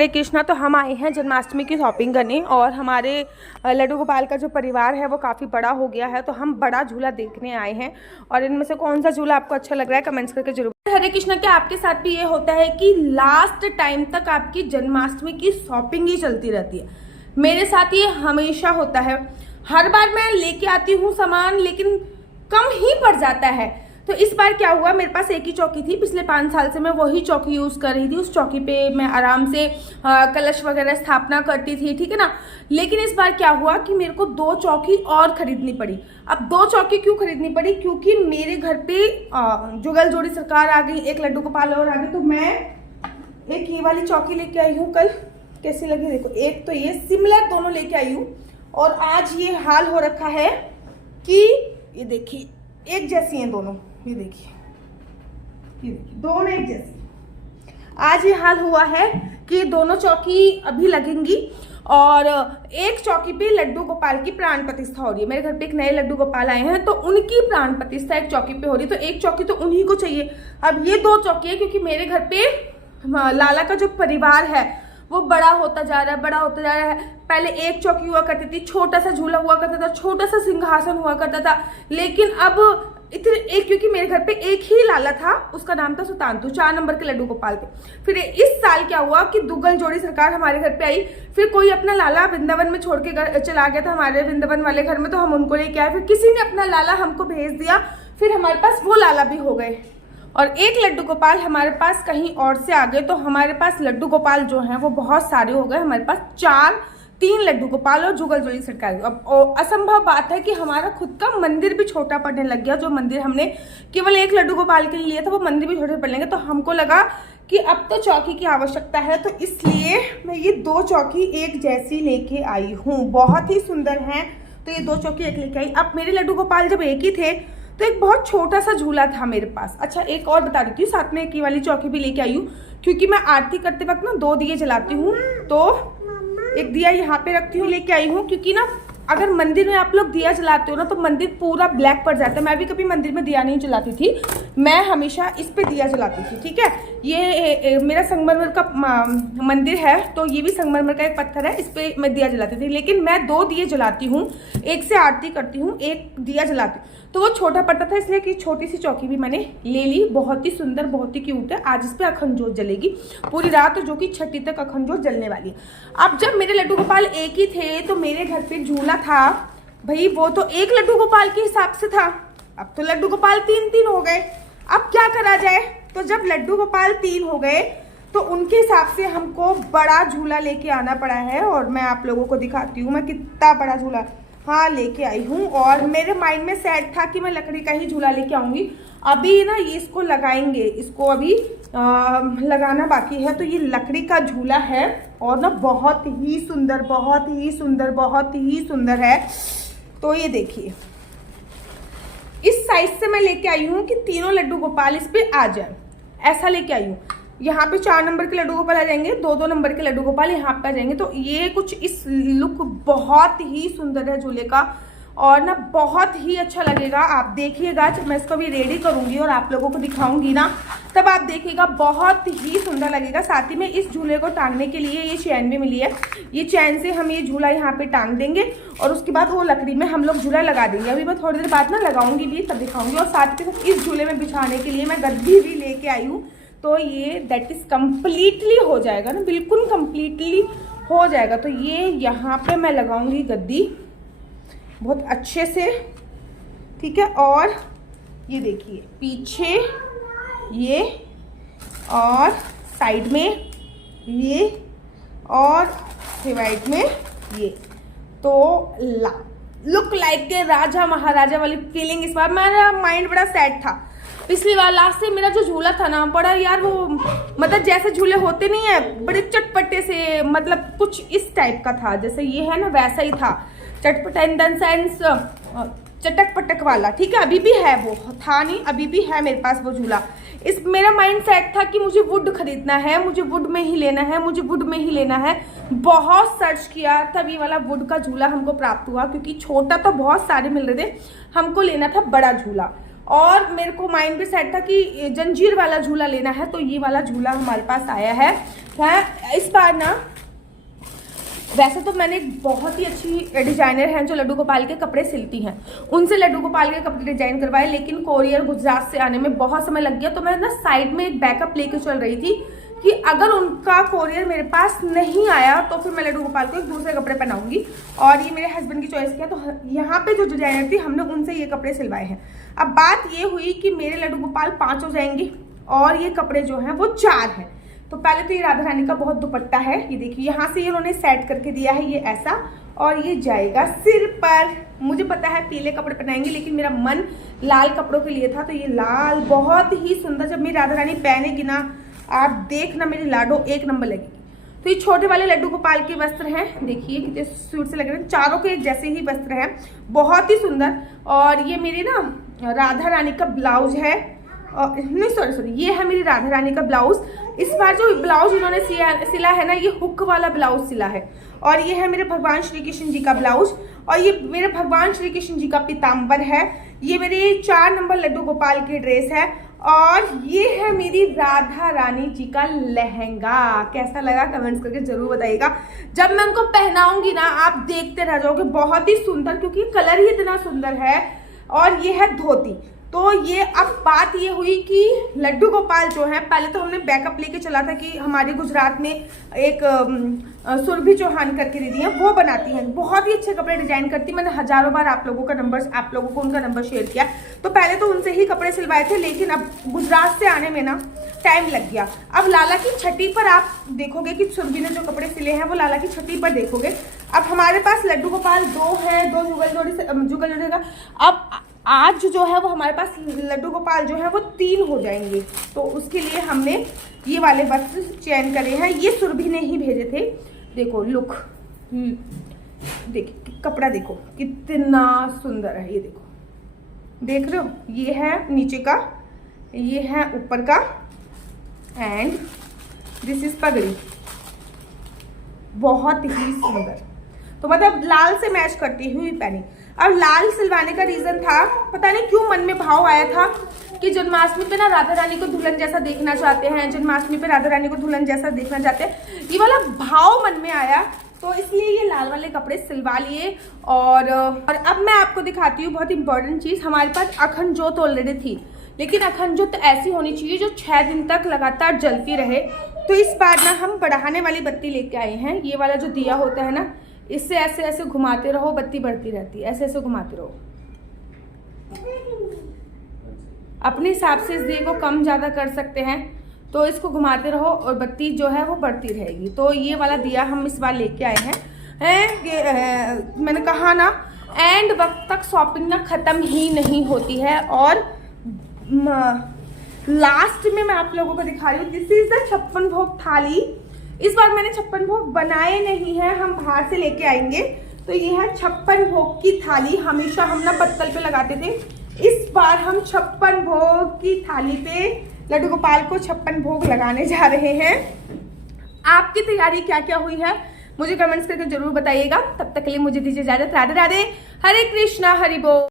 हरे कृष्णा। तो हम आए हैं जन्माष्टमी की शॉपिंग करने और हमारे लड्डू गोपाल का जो परिवार है वो काफ़ी बड़ा हो गया है, तो हम बड़ा झूला देखने आए हैं। और इनमें से कौन सा झूला आपको अच्छा लग रहा है कमेंट्स करके जरूर। हरे कृष्णा, क्या आपके साथ भी ये होता है कि लास्ट टाइम तक आपकी जन्माष्टमी की शॉपिंग ही चलती रहती है? मेरे साथ ये हमेशा होता है। हर बार मैं लेके आती हूँ सामान, लेकिन कम ही पड़ जाता है। तो इस बार क्या हुआ, मेरे पास एक ही चौकी थी, पिछले 5 साल से मैं वही चौकी यूज कर रही थी। उस चौकी पे मैं आराम से कलश वगैरह स्थापना करती थी, ठीक है ना। लेकिन इस बार क्या हुआ कि मेरे को 2 चौकी और खरीदनी पड़ी। अब 2 चौकी क्यों खरीदनी पड़ी? क्योंकि मेरे घर पे जुगल जोड़ी सरकार आ गई, एक लड्डू गोपाल और आ गए। तो मैं एक ये वाली चौकी लेके आई हूँ। कल कैसी लगी देखो, एक तो ये सिमिलर दोनों लेके आई हूँ, और आज ये हाल हो रखा है कि ये देखिए एक जैसी हैं दोनों। ये देखिए दोनों एक जैसी। आज ये हाल हुआ है कि दोनों चौकी अभी लगेंगी, और एक चौकी पे लड्डू गोपाल की प्राण प्रतिष्ठा हो रही है। मेरे घर पे एक नए लड्डू गोपाल आए हैं, तो उनकी प्राण प्रतिष्ठा एक चौकी पे हो रही है, तो एक चौकी तो उन्हीं को चाहिए। अब ये 2 चौकी है क्योंकि मेरे घर पे लाला का जो परिवार है वो बड़ा होता जा रहा है, बड़ा होता जा रहा है। पहले एक चौकी हुआ करती थी, छोटा सा झूला हुआ करता था, छोटा सा सिंहासन हुआ करता था। लेकिन अब इतने एक, क्योंकि मेरे घर पे एक ही लाला था, उसका नाम था सुतांतु, 4 नंबर के लड्डू गोपाल के। फिर इस साल क्या हुआ कि दुगल जोड़ी सरकार हमारे घर पे आई। फिर कोई अपना लाला वृंदावन में छोड़ के चला गया था हमारे वृंदावन वाले घर में, तो हम उनको लेके आए। फिर किसी ने अपना लाला हमको भेज दिया, फिर हमारे पास वो लाला भी हो गए, और एक लड्डू गोपाल हमारे पास कहीं और से आ गए। तो हमारे पास लड्डू गोपाल जो हैं वो बहुत सारे हो गए। हमारे पास 3 लड्डू गोपाल और जुगल जोड़ी सरकार। अब असंभव बात है कि हमारा खुद का मंदिर भी छोटा पड़ने लग गया। जो मंदिर हमने केवल एक लड्डू गोपाल के लिए लिया था, वो मंदिर भी छोटे पड़ने लगे। तो हमको लगा कि अब तो चौकी की आवश्यकता है, तो इसलिए मैं ये 2 चौकी एक जैसी लेके आई हूँ। बहुत ही सुंदर है, तो ये 2 चौकी एक लेके आई। अब मेरे लड्डू गोपाल जब एक ही थे तो एक बहुत छोटा सा झूला था मेरे पास। अच्छा, एक और बता देती हूँ, साथ में एक वाली चौकी भी लेके आई हूँ, क्योंकि मैं आरती करते वक्त ना 2 दिए जलाती हूँ, तो एक दिया यहाँ पे रखती हूँ, लेके आई हूँ। क्योंकि ना अगर मंदिर में आप लोग दिया जलाते हो ना, तो मंदिर पूरा ब्लैक पड़ जाता है। मैं भी कभी मंदिर में दिया नहीं जलाती थी, मैं हमेशा इस पे दिया जलाती थी, ठीक है। ये मेरा संगमरमर का मंदिर है, तो ये भी संगमरमर का एक पत्थर है, इस पे मैं दिया जलाती थी। लेकिन मैं 2 दिए जलाती हूँ, एक से आरती करती हूँ, एक दिया जलाती, तो वो छोटा पड़ता था, इसलिए कि छोटी सी चौकी भी मैंने ले ली। बहुत ही सुंदर, बहुत ही क्यूट है। आज इस पे अखंड जोत जलेगी पूरी रात, जो कि 6ठी तक अखंड जोत जलने वाली है। अब जब मेरे लड्डू गोपाल एक ही थे, तो मेरे घर पे झूला था भाई, वो तो एक लड्डू गोपाल के हिसाब से था। अब तो लड्डू गोपाल 3 हो गए। अब क्या करा जाए? तो जब लड्डू गोपाल 3 हो गए, तो उनके हिसाब से हमको बड़ा झूला लेके आना पड़ा है। और मैं आप लोगों को दिखाती हूँ मैं कितना बड़ा झूला लेके आई हूँ। और मेरे माइंड में सेट था कि मैं लकड़ी का ही झूला लेके आऊंगी। अभी ना ये इसको लगाएंगे, इसको अभी लगाना बाकी है। तो ये लकड़ी का झूला है, और ना बहुत ही सुंदर, बहुत ही सुंदर, बहुत ही सुंदर है। तो ये देखिए, इस साइज से मैं लेके आई हूँ कि तीनों लड्डू गोपाल इस पे आ जाए, ऐसा लेके आई हूँ। यहाँ पे 4 नंबर के लड्डू गोपाल आ जाएंगे, 2 नंबर के लड्डू गोपाल यहाँ पे आ जाएंगे। तो ये कुछ इस लुक बहुत ही सुंदर है झूले का, और ना बहुत ही अच्छा लगेगा। आप देखिएगा, जब मैं इसको भी रेडी करूंगी और आप लोगों को दिखाऊंगी ना, तब आप देखिएगा बहुत ही सुंदर लगेगा। साथ ही में इस झूले को टांगने के लिए ये चैन भी मिली है। ये चैन से हम ये झूला यहाँ पे टांग देंगे, और उसके बाद वो लकड़ी में हम लोग झूला लगा देंगे। अभी मैं थोड़ी देर बाद ना लगाऊंगी भी, तब दिखाऊंगी। और साथ के साथ इस झूले में बिछाने के लिए मैं गद्दी भी लेके आई हूँ। तो ये दैट इज कम्प्लीटली हो जाएगा ना, बिल्कुल कम्प्लीटली हो जाएगा। तो ये यहाँ पे मैं लगाऊंगी गद्दी बहुत अच्छे से, ठीक है। और ये देखिए पीछे ये, और साइड में ये, और राइट में ये। तो लुक लाइक के राजा महाराजा वाली फीलिंग इस बार। मेरा माइंड बड़ा सैड था पिछली बार। लास्ट से मेरा जो झूला था ना, बड़ा यार वो मतलब जैसे झूले होते नहीं है बड़े चटपटे से, मतलब कुछ इस टाइप का था, जैसे ये है ना वैसा ही था, चटपटा इन द सेंस चटक पटक वाला, ठीक है। अभी भी है, वो था नहीं, अभी भी है मेरे पास वो झूला। इस मेरा माइंड सेट था कि मुझे वुड खरीदना है, मुझे वुड में ही लेना है, मुझे वुड में ही लेना है। बहुत सर्च किया तब ये वाला वुड का झूला हमको प्राप्त हुआ, क्योंकि छोटा तो बहुत सारे मिल रहे थे, हमको लेना था बड़ा झूला। और मेरे को माइंड पे सेट था कि जंजीर वाला झूला लेना है, तो ये वाला झूला हमारे पास आया है। इस बार ना वैसे तो मैंने बहुत ही अच्छी डिजाइनर हैं जो लड्डू गोपाल के कपड़े सिलती हैं, उनसे लड्डू गोपाल के कपड़े डिजाइन करवाए, लेकिन कोरियर गुजरात से आने में बहुत समय लग गया। तो मैं ना साइड में एक बैकअप लेके चल रही थी कि अगर उनका कोरियर मेरे पास नहीं आया तो फिर मैं लड्डू गोपाल को एक दूसरे कपड़े पहनाऊंगी। और ये मेरे हस्बैंड की चॉइस किया, तो यहाँ पे जो डिजाइनर थी हमने उनसे ये कपड़े सिलवाए हैं। अब बात ये हुई कि मेरे लड्डू गोपाल 5 हो जाएंगे और ये कपड़े जो हैं वो 4 हैं। तो पहले तो ये राधा रानी का बहुत दुपट्टा है, ये देखिए यहाँ से ये उन्होंने सेट करके दिया है, ये ऐसा, और ये जाएगा सिर पर। मुझे पता है पीले कपड़े पहनाएंगे, लेकिन मेरा मन लाल कपड़ों के लिए था, तो ये लाल बहुत ही सुंदर। जब मेरी राधा रानी पहनेगी ना, आप देखना मेरी लाडो एक नंबर लगेगी। तो ये छोटे वाले लड्डू गोपाल के वस्त्र हैं, देखिए कितने सूट से लग रहे हैं, चारों के एक जैसे ही वस्त्र हैं, बहुत ही सुंदर। और ये मेरी ना राधा रानी का ब्लाउज है, नहीं सॉरी ये है मेरी राधा रानी का ब्लाउज। इस बार जो ब्लाउज इन्होंने सिला है ना, ये हुक वाला ब्लाउज सिला है। और ये है मेरे भगवान श्री कृष्ण जी का ब्लाउज, और ये मेरे भगवान श्री कृष्ण जी का पीताम्बर है। ये मेरे 4 नंबर लड्डू गोपाल की ड्रेस है, और ये है मेरी राधा रानी जी का लहंगा। कैसा लगा कमेंट्स करके जरूर बताइएगा। जब मैं उनको पहनाऊंगी ना, आप देखते रह जाओगे, बहुत ही सुंदर, क्योंकि कलर ही इतना सुंदर है। और ये है धोती। तो ये अब बात ये हुई कि लड्डू गोपाल जो है, पहले तो हमने बैकअप लेके चला था कि हमारे गुजरात में एक सुरभि चौहान करके दीदी है, वो बनाती हैं, बहुत ही अच्छे कपड़े डिजाइन करती। मैंने हजारों बार आप लोगों को उनका नंबर शेयर किया। तो पहले तो उनसे ही कपड़े सिलवाए थे, लेकिन अब गुजरात से आने में ना टाइम लग गया। अब लाला की छठी पर आप देखोगे कि सुरभि ने जो कपड़े सिले हैं वो लाला की छठी पर देखोगे। अब हमारे पास लड्डू गोपाल 2 है, 2 जुगल जोड़ी का। अब आज जो है वो हमारे पास लड्डू गोपाल जो है वो 3 हो जाएंगे, तो उसके लिए हमने ये वाले वस्त्र चयन करे हैं। ये सुरभि ने ही भेजे थे। देखो लुक, देखिए कपड़ा देखो कितना सुंदर है, ये देखो, देख रहे हो, ये है नीचे का, ये है ऊपर का, एंड दिस इज पगड़ी, बहुत ही सुंदर। तो मतलब लाल से मैच करती हुई पहनी। अब लाल सिलवाने का रीजन था, पता नहीं क्यों मन में भाव आया था कि जन्माष्टमी पे ना राधा रानी को दुल्हन जैसा देखना चाहते हैं, जन्माष्टमी पे राधा रानी को दुल्हन जैसा देखना चाहते हैं, ये वाला भाव मन में आया, तो इसलिए ये लाल वाले कपड़े सिलवा लिए। और अब मैं आपको दिखाती हूँ बहुत इंपॉर्टेंट चीज। हमारे पास अखंड ज्योत ऑलरेडी थी, लेकिन अखंड ज्योत ऐसी होनी चाहिए जो 6 दिन तक लगातार जलती रहे। तो इस बार ना हम बढ़ाने वाली बत्ती लेके आए हैं। ये वाला जो दिया होता है ना, इससे ऐसे ऐसे घुमाते रहो, बत्ती बढ़ती रहती है, ऐसे ऐसे घुमाते रहो। अपने हिसाब से इस दिए को कम ज़्यादा कर सकते हैं, तो इसको घुमाते रहो और बत्ती जो है वो बढ़ती रहेगी। तो ये वाला दिया हम इस बार लेके आए हैं। मैंने कहा ना, एंड वक्त तक शॉपिंग ना ख़त्म ही नहीं होती है। और लास्ट में मैं आप लोगों को दिखा रही हूँ, दिस इज द 56 भोग थाली। इस बार मैंने 56 भोग बनाए नहीं है, हम बाहर से लेके आएंगे। तो ये है 56 भोग की थाली। हमेशा हम ना पत्तल पे लगाते थे, इस बार हम 56 भोग की थाली पे लड्डू गोपाल को 56 भोग लगाने जा रहे हैं। आपकी तैयारी क्या क्या हुई है मुझे कमेंट्स करके जरूर बताइएगा। तब तक के लिए मुझे दीजिए इजाजत। राधे राधे, हरे कृष्णा, हरि बोल।